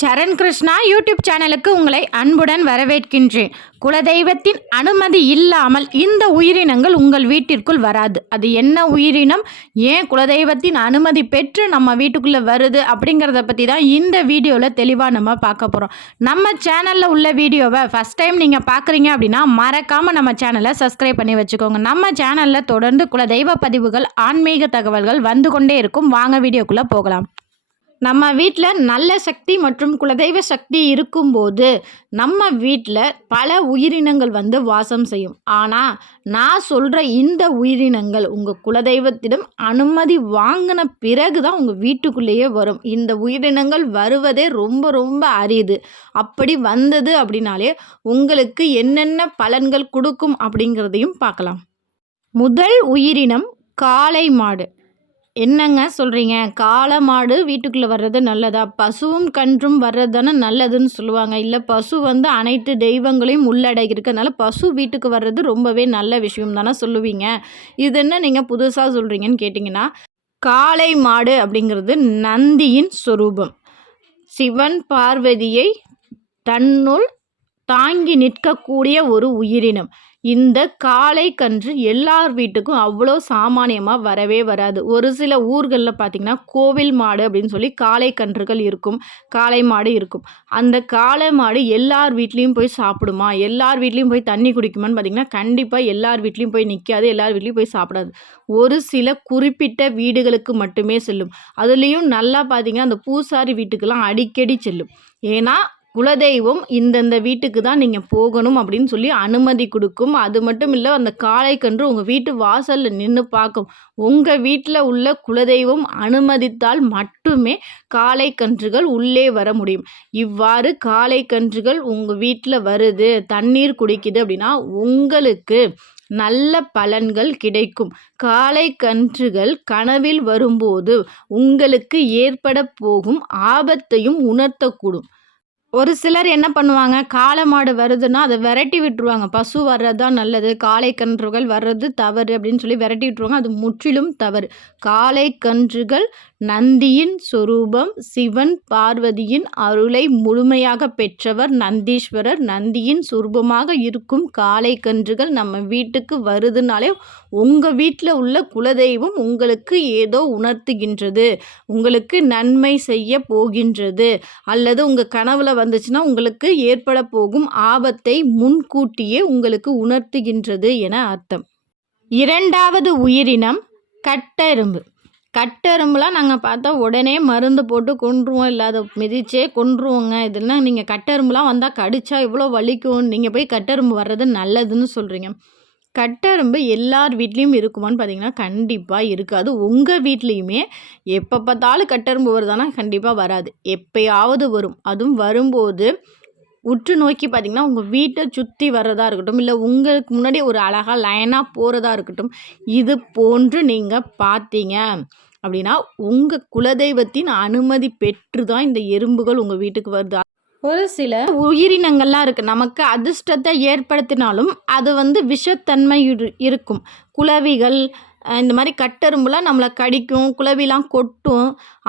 சரண் Krishna YouTube சேனலுக்கு உங்களை அன்புடன் வரவேற்கின்றேன். குலதெய்வத்தின் அனுமதி இல்லாமல் இந்த உயிரினங்கள் உங்கள் வீட்டிற்குள் வராது. அது என்ன உயிரினம், ஏன் குலதெய்வத்தின் அனுமதி பெற்று நம்ம வீட்டுக்குள்ளே வருது அப்படிங்கிறத பற்றி தான் இந்த வீடியோவில் தெளிவாக நம்ம பார்க்க போகிறோம். நம்ம சேனலில் உள்ள வீடியோவை ஃபஸ்ட் டைம் நீங்கள் பார்க்குறீங்க அப்படின்னா மறக்காமல் நம்ம சேனலை சப்ஸ்கிரைப் பண்ணி வச்சுக்கோங்க. நம்ம சேனலில் தொடர்ந்து குலதெய்வ பதிவுகள், ஆன்மீக தகவல்கள் வந்து கொண்டே இருக்கும். வாங்க வீடியோக்குள்ளே போகலாம். நம்ம வீட்டில் நல்ல சக்தி மற்றும் குலதெய்வ சக்தி இருக்கும்போது நம்ம வீட்டில் பல உயிரினங்கள் வந்து வாசம் செய்யும். ஆனால் நான் சொல்கிற இந்த உயிரினங்கள் உங்கள் குலதெய்வத்திடம் அனுமதி வாங்கின பிறகு தான் உங்கள் வீட்டுக்குள்ளேயே வரும். இந்த உயிரினங்கள் வருவதே ரொம்ப ரொம்ப அரிது. அப்படி வந்தது அப்படின்னாலே உங்களுக்கு என்னென்ன பலன்கள் கொடுக்கும் அப்படிங்கிறதையும் பார்க்கலாம். முதல் உயிரினம் காளை மாடு. என்னங்க சொல்கிறீங்க, காளை மாடு வீட்டுக்குள்ளே வர்றது நல்லதா? பசுவும் கன்றும் வர்றது தானே நல்லதுன்னு சொல்லுவாங்க. இல்லை பசு வந்து அனைத்து தெய்வங்களையும் உள்ளடக்கி இருக்கிறதுனால பசு வீட்டுக்கு வர்றது ரொம்பவே நல்ல விஷயம் தானே சொல்லுவீங்க. இது என்ன நீங்கள் புதுசாக சொல்கிறீங்கன்னு கேட்டிங்கன்னா, காளை மாடு அப்படிங்கிறது நந்தியின் சொரூபம். சிவன் பார்வதியை தன்னுள் தாங்கி நிற்கக்கூடிய ஒரு உயிரினம். இந்த காளை கன்று எல்லார் வீட்டுக்கும் அவ்வளோ சாமானியமாக வரவே வராது. ஒரு சில ஊர்களில் பார்த்திங்கன்னா கோவில் மாடு அப்படின்னு சொல்லி காளை கன்றுகள் இருக்கும், காளை மாடு இருக்கும். அந்த காளை மாடு எல்லார் வீட்லேயும் போய் சாப்பிடுமா, எல்லார் வீட்லேயும் போய் தண்ணி குடிக்குமான்னு பார்த்திங்கன்னா கண்டிப்பாக எல்லார் வீட்லேயும் போய் நிற்காது, எல்லார் வீட்லேயும் போய் சாப்பிடாது. ஒரு சில குறிப்பிட்ட வீடுகளுக்கு மட்டுமே செல்லும். அதுலேயும் நல்லா பார்த்திங்கன்னா அந்த பூசாரி வீட்டுக்கெல்லாம் அடிக்கடி செல்லும். ஏன்னா குலதெய்வம் இந்தந்த வீட்டுக்கு தான் நீங்கள் போகணும் அப்படின்னு சொல்லி அனுமதி கொடுக்கும். அது மட்டும் இல்லை, அந்த காளை கன்று உங்கள் வீட்டு வாசலில் நின்று பார்க்கும். உங்கள் வீட்டில் உள்ள குலதெய்வம் அனுமதித்தால் மட்டுமே காளை கன்றுகள் உள்ளே வர முடியும். இவ்வாறு காளை கன்றுகள் உங்கள் வீட்டில் வருது, தண்ணீர் குடிக்குது அப்படின்னா உங்களுக்கு நல்ல பலன்கள் கிடைக்கும். காளை கன்றுகள் கனவில் வரும்போது உங்களுக்கு ஏற்பட போகும் ஆபத்தையும் உணர்த்தக்கூடும். ஒரு சிலர் என்ன பண்ணுவாங்க, காளை மாடு வருதுன்னா அதை விரட்டி விட்டுருவாங்க. பசு வர்றது தான் நல்லது, காளை கன்றுகள் வர்றது தவறு அப்படின்னு சொல்லி விரட்டி விட்டுருவாங்க. அது முற்றிலும் தவறு. காளை கன்றுகள் நந்தியின் சொரூபம். சிவன் பார்வதியின் அருளை முழுமையாக பெற்றவர் நந்தீஸ்வரர். நந்தியின் சொரூபமாக இருக்கும் காளை கன்றுகள் நம்ம வீட்டுக்கு வருதுனாலே உங்கள் வீட்டில் உள்ள குலதெய்வம் உங்களுக்கு ஏதோ உணர்த்துகின்றது, உங்களுக்கு நன்மை செய்ய போகின்றது, அல்லது உங்கள் கனவுல வந்துச்சுன்னா உங்களுக்கு ஏற்பட போகும் ஆபத்தை முன்கூட்டியே உங்களுக்கு உணர்த்துகின்றது என அர்த்தம். இரண்டாவது உயிரினம் கட்டெரும்பு. கட்டெரும்புலாம் நாங்கள் பார்த்தா உடனே மருந்து போட்டு கொன்றுவோம், இல்லை அதை மிதிச்சே கொன்றுவோங்க. இதெல்லாம் நீங்கள் கட்டெரும்புலாம் வந்தால் கடிச்சா இவ்வளோ வலிக்கும், நீங்கள் போய் கட்டெரும்பு வர்றது நல்லதுன்னு சொல்கிறீங்க. கட்டெரும்பு எல்லார் வீட்லேயும் இருக்குமான்னு பார்த்தீங்கன்னா கண்டிப்பாக இருக்காது. உங்கள் வீட்லேயுமே எப்போ பார்த்தாலும் கட்டெரும்பு வருதானா கண்டிப்பாக வராது, எப்பயாவது வரும். அதுவும் வரும்போது உற்று நோக்கி பார்த்திங்கன்னா உங்கள் வீட்டை சுற்றி வர்றதா இருக்கட்டும், இல்லை உங்களுக்கு முன்னாடி ஒரு அழகாக லைனாக போகிறதா இருக்கட்டும், இது போன்று நீங்கள் பார்த்தீங்க அப்படின்னா உங்கள் குலதெய்வத்தின் அனுமதி பெற்று தான் இந்த எறும்புகள் உங்கள் வீட்டுக்கு வருது. ஒரு சில உயிரினங்கள்லாம் இருக்குது, நமக்கு அதிர்ஷ்டத்தை ஏற்படுத்தினாலும் அது வந்து விஷத்தன்மை இருக்கும். குளவிகள், இந்த மாதிரி கட்டெரும்புலாம் நம்மளை கடிக்கும், குளவிலாம் கொட்டும்.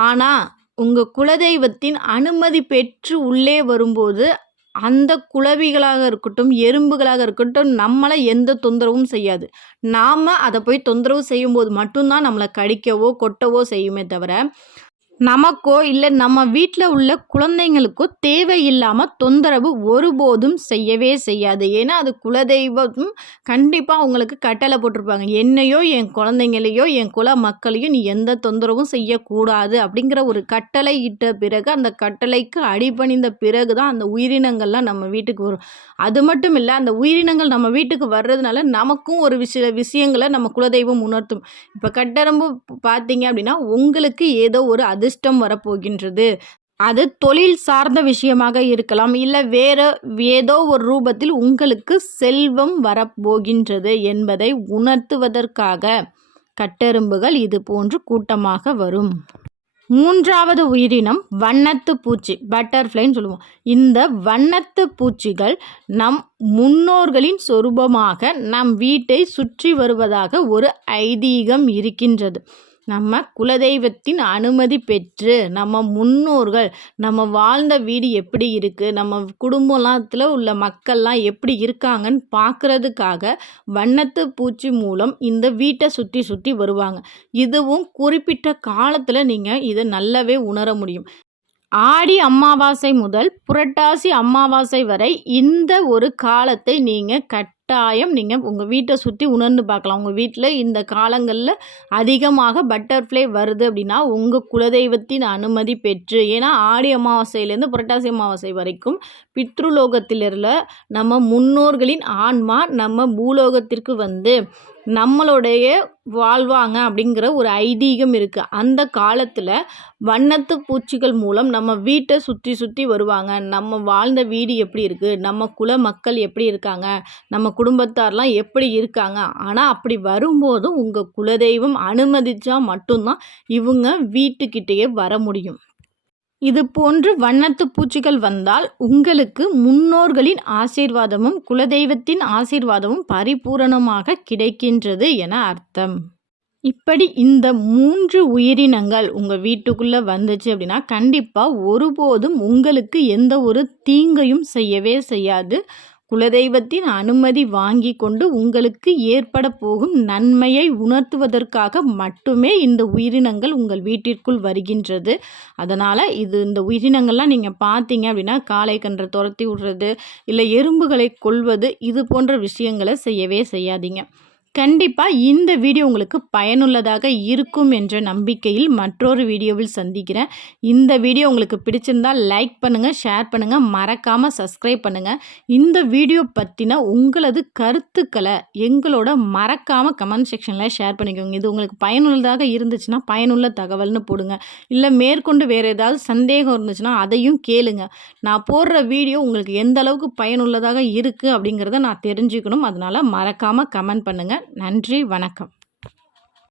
ஆனால் உங்கள் குலதெய்வத்தின் அனுமதி பெற்று உள்ளே வரும்போது அந்த குளவிகளாக இருக்கட்டும், எறும்புகளாக இருக்கட்டும், நம்மளை எந்த தொந்தரவும் செய்யாது. நாம் அதை போய் தொந்தரவு செய்யும்போது மட்டும்தான் நம்மளை கடிக்கவோ கொட்டவோ செய்யுமே தவிர நமக்கோ இல்லை நம்ம வீட்டில் உள்ள குழந்தைங்களுக்கோ தேவையில்லாமல் தொந்தரவு ஒருபோதும் செய்யவே செய்யாது. ஏன்னா அது குலதெய்வம் கண்டிப்பாக அவங்களுக்கு கட்டளை போட்டிருப்பாங்க, என்னையோ என் குழந்தைங்களையோ என் குல மக்களையும் நீ எந்த தொந்தரவும் செய்யக்கூடாது அப்படிங்கிற ஒரு கட்டளை இட்ட பிறகு, அந்த கட்டளைக்கு அடிபணிந்த பிறகு தான் அந்த உயிரினங்கள்லாம் நம்ம வீட்டுக்கு வரும். அது மட்டும் இல்லை, அந்த உயிரினங்கள் நம்ம வீட்டுக்கு வர்றதுனால நமக்கும் ஒரு சில விஷயங்களை நம்ம குலதெய்வம் உணர்த்தும். இப்போ கட்டெரும்பு பார்த்தீங்க அப்படின்னா உங்களுக்கு ஏதோ ஒரு அதிர்ஷ்டம் வரப்போகின்றது. அது தொழில் சார்ந்த விஷயமாக இருக்கலாம், இல்லை வேறு ஏதோ ஒரு ரூபத்தில் உங்களுக்கு செல்வம் வரப்போகின்றது என்பதை உணர்த்துவதற்காக கட்டெரும்புகள் இது போன்று கூட்டமாக வரும். மூன்றாவது உயிரினம் வண்ணத்து பூச்சி, பட்டர்ஃப்ளைன்னு சொல்லுவோம். இந்த வண்ணத்து பூச்சிகள் நம் முன்னோர்களின் சொரூபமாக நம் வீட்டை சுற்றி வருவதாக ஒரு ஐதீகம் இருக்கின்றது. நம்ம குலதெய்வத்தின் அனுமதி பெற்று நம்ம முன்னோர்கள் நம்ம வாழ்ந்த வீடு எப்படி இருக்குது, நம்ம குடும்பத்தில் உள்ள மக்கள்லாம் எப்படி இருக்காங்கன்னு பார்க்குறதுக்காக வண்ணத்து பூச்சி மூலம் இந்த வீட்டை சுற்றி சுற்றி வருவாங்க. இதுவும் குறிப்பிட்ட காலத்தில் நீங்கள் இதை நல்லாவே உணர முடியும். ஆடி அமாவாசை முதல் புரட்டாசி அமாவாசை வரை இந்த ஒரு காலத்தை நீங்கள் கட்டாயம் நீங்கள் உங்கள் வீட்டை சுற்றி உணர்ந்து பார்க்கலாம். உங்கள் வீட்டில் இந்த காலங்களில் அதிகமாக பட்டர்ஃப்ளை வருது அப்படின்னா உங்கள் குலதெய்வத்தின் அனுமதி பெற்று, ஏன்னா ஆடி அமாவாசையிலேருந்து புரட்டாசி அமாவாசை வரைக்கும் பித்ருலோகத்திலிருந்த நம்ம முன்னோர்களின் ஆன்மா நம்ம பூலோகத்திற்கு வந்து நம்மளுடைய வாழ்வாங்க அப்படிங்கிற ஒரு ஐதீகம் இருக்குது. அந்த காலத்தில் வண்ணத்து பூச்சிகள் மூலம் நம்ம வீட்டை சுற்றி சுற்றி வருவாங்க. நம்ம வாழ்ந்த வீடு எப்படி இருக்குது, நம்ம குல மக்கள் எப்படி இருக்காங்க, நம்ம குடும்பத்தார்லாம் எப்படி இருக்காங்க. ஆனால் அப்படி வரும்போதும் உங்கள் குலதெய்வம் அனுமதிச்சா மட்டும்தான் இவங்க வீட்டுக்கிட்டேயே வர முடியும். இது போன்று வண்ணத்து பூச்சிகள் வந்தால் உங்களுக்கு முன்னோர்களின் ஆசீர்வாதமும் குலதெய்வத்தின் ஆசீர்வாதமும் பரிபூரணமாக கிடைக்கின்றது என அர்த்தம். இப்படி இந்த 3 உயிரினங்கள் உங்கள் வீட்டுக்குள்ளே வந்துச்சு அப்படின்னா கண்டிப்பாக ஒருபோதும் உங்களுக்கு எந்த ஒரு தீங்கையும் செய்யவே செய்யாது. குலதெய்வத்தின் அனுமதி வாங்கி கொண்டு உங்களுக்கு ஏற்பட போகும் நன்மையை உணர்த்துவதற்காக மட்டுமே இந்த உயிரினங்கள் உங்கள் வீட்டிற்குள் வருகின்றது. அதனால் இந்த உயிரினங்கள்லாம் நீங்கள் பார்த்தீங்க அப்படின்னா காளை கன்றை துரத்தி விடுறது, இல்லை எறும்புகளை கொல்வது, இது போன்ற விஷயங்களை செய்யவே செய்யாதீங்க. கண்டிப்பாக இந்த வீடியோ உங்களுக்கு பயனுள்ளதாக இருக்கும் என்ற நம்பிக்கையில் மற்றொரு வீடியோவில் சந்திக்கிறேன். இந்த வீடியோ உங்களுக்கு பிடிச்சிருந்தால் லைக் பண்ணுங்கள், ஷேர் பண்ணுங்கள், மறக்காமல் சப்ஸ்கிரைப் பண்ணுங்கள். இந்த வீடியோ பற்றின உங்களது கருத்துக்களை எங்களோட மறக்காமல் கமெண்ட் செக்ஷனில் ஷேர் பண்ணிக்கோங்க. இது உங்களுக்கு பயனுள்ளதாக இருந்துச்சுன்னா பயனுள்ள தகவல்னு போடுங்க. இல்லை மேற்கொண்டு வேறு ஏதாவது சந்தேகம் இருந்துச்சுன்னா அதையும் கேளுங்க. நான் போடுற வீடியோ உங்களுக்கு எந்த அளவுக்கு பயனுள்ளதாக இருக்குது அப்படிங்கிறத நான் தெரிஞ்சுக்கணும். அதனால் மறக்காமல் கமெண்ட் பண்ணுங்கள். நன்றி, வணக்கம்.